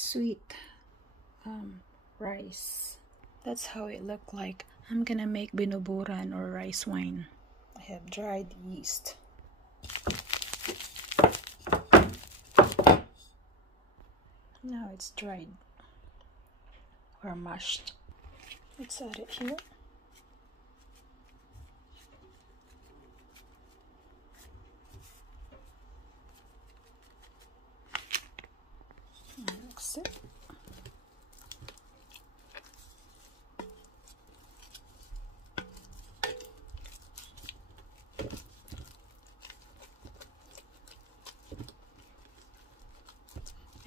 sweet rice. That's how it looked like. I'm gonna make binuburan or rice wine. I have dried yeast. Now it's dried or mashed. Let's add it here. Mix it.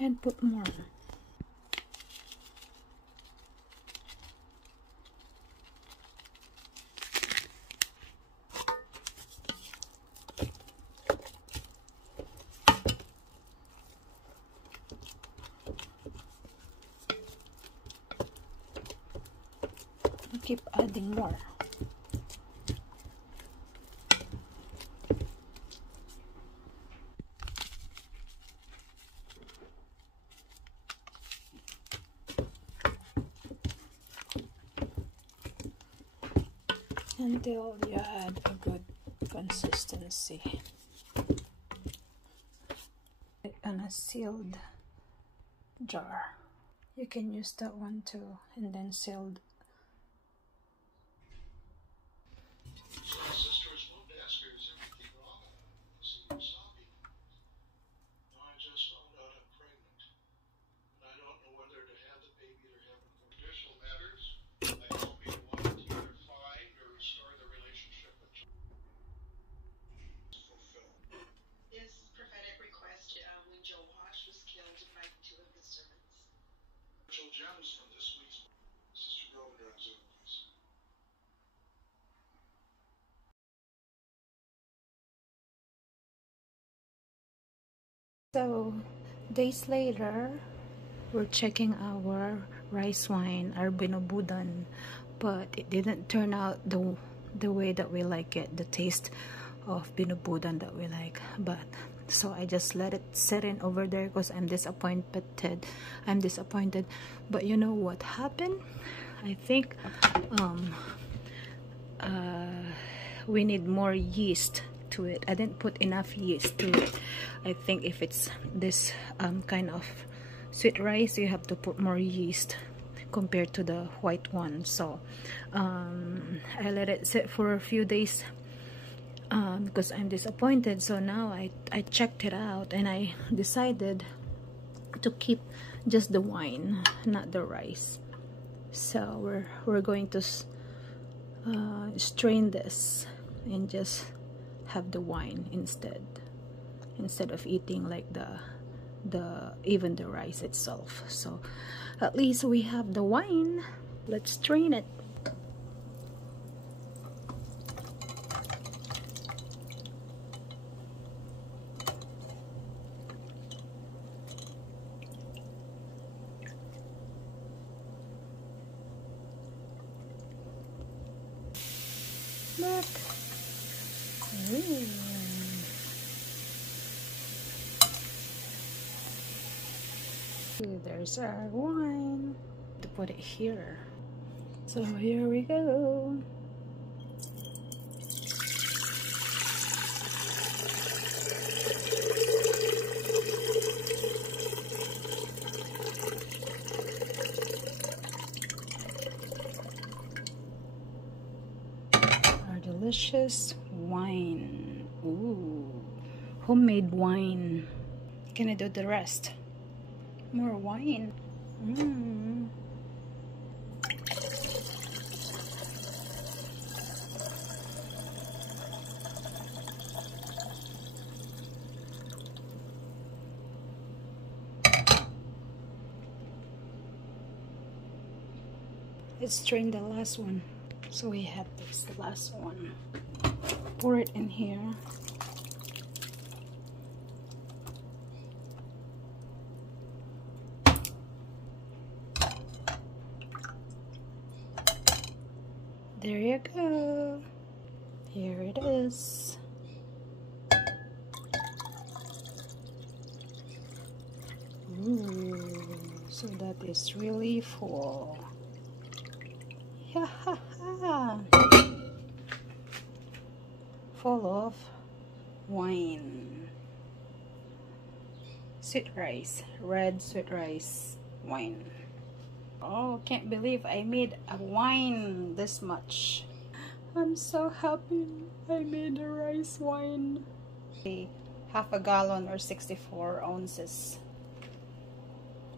And put more. Keep adding more. Until you add a good consistency. On a sealed jar. You can use that one too, and then sealed. Gems from this week's Sister Binuburan Zoom, please. So days later, we're checking our rice wine, our binuburan, but it didn't turn out the way that we like it, the taste of binuburan that we like. But so I just let it sit in over there because I'm disappointed. But you know what happened? I think we need more yeast to it. I didn't put enough yeast to it. I think if it's this kind of sweet rice, you have to put more yeast compared to the white one. So I let it sit for a few days because I'm disappointed. So now I checked it out and I decided to keep just the wine, not the rice. So we're going to strain this and just have the wine instead of eating like even the rice itself. So at least we have the wine. Let's strain it. Look. Ooh. There's our wine. To put it here. So here we go. Delicious wine. Ooh, homemade wine. Can I do the rest? More wine. Let's strain the last one. So we have this last one. Pour it in here. There you go. Here it is. Ooh, So that is really full. Full of wine. Sweet rice. Red sweet rice wine. Oh, can't believe I made a wine this much. I'm so happy I made a rice wine. Half a gallon or 64 ounces.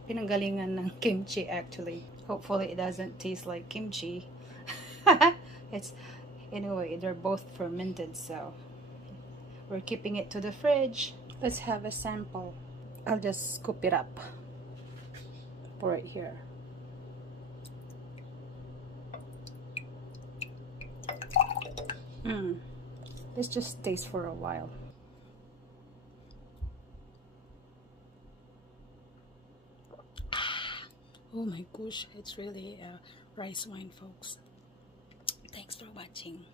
Pinanggalingan ng kimchi actually. Hopefully it doesn't taste like kimchi. It's anyway, they're both fermented, so we're keeping it to the fridge. Let's have a sample. I'll just scoop it up. Pour it here. Let's just taste for a while. Oh my gosh, it's really a rice wine, folks. Thanks for watching.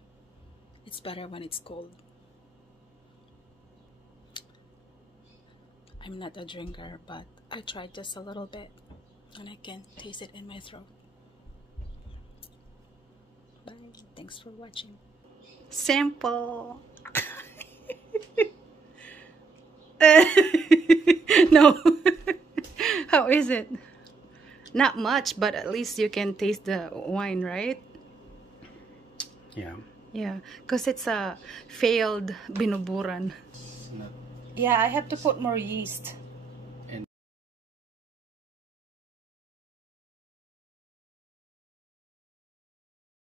It's better when it's cold. I'm not a drinker, but I tried just a little bit and I can taste it in my throat. Bye. Thanks for watching. Sample. No. How is it? Not much, but at least you can taste the wine, right? Yeah. Yeah, because it's a failed Binuburan. Yeah, I have to put more yeast.